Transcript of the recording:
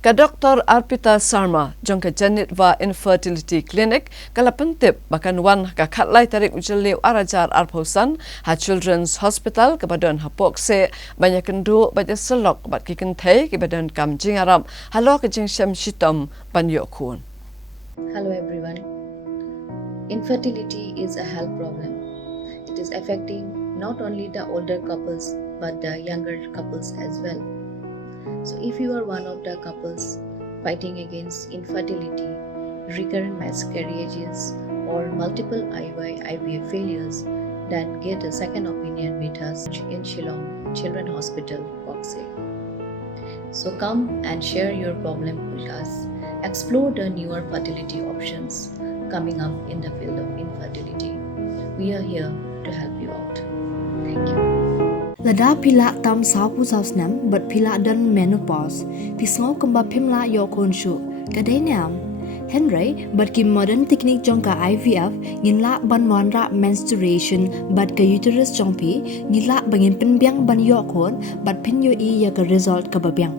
Ka Dr. Arpita Sarma jong ka Janet va Infertility Clinic kalapentip bahkan wan ka khatlai tarik ujeliu arajar arposan ha Children's Hospital ke badan hapok se banyak kendu baja selok bat ki kentai ke badan kam jingaram halo ke jing syam shitom banyo kun. Hello everyone. Infertility is a health problem. It is affecting not only the older couples but the younger couples as well. So if you are one of the couples fighting against infertility, recurrent miscarriages or multiple IVF failures, then get a second opinion with us in Shillong Children's Hospital, Boxe. So come and share your problem with us. Explore the newer fertility options coming up in the field of infertility. We are here to help you out. Thank you. Lada pila tam sapu sausnam but pila dan menopause pisngau kemba pimla yo konshu kadeniam Henry but ki modern technique jongka IVF nginla ban monra menstruation but ka uterus jongpi ngila bangin penbiang ban yo kon but pen yo I ya ka result ka babiang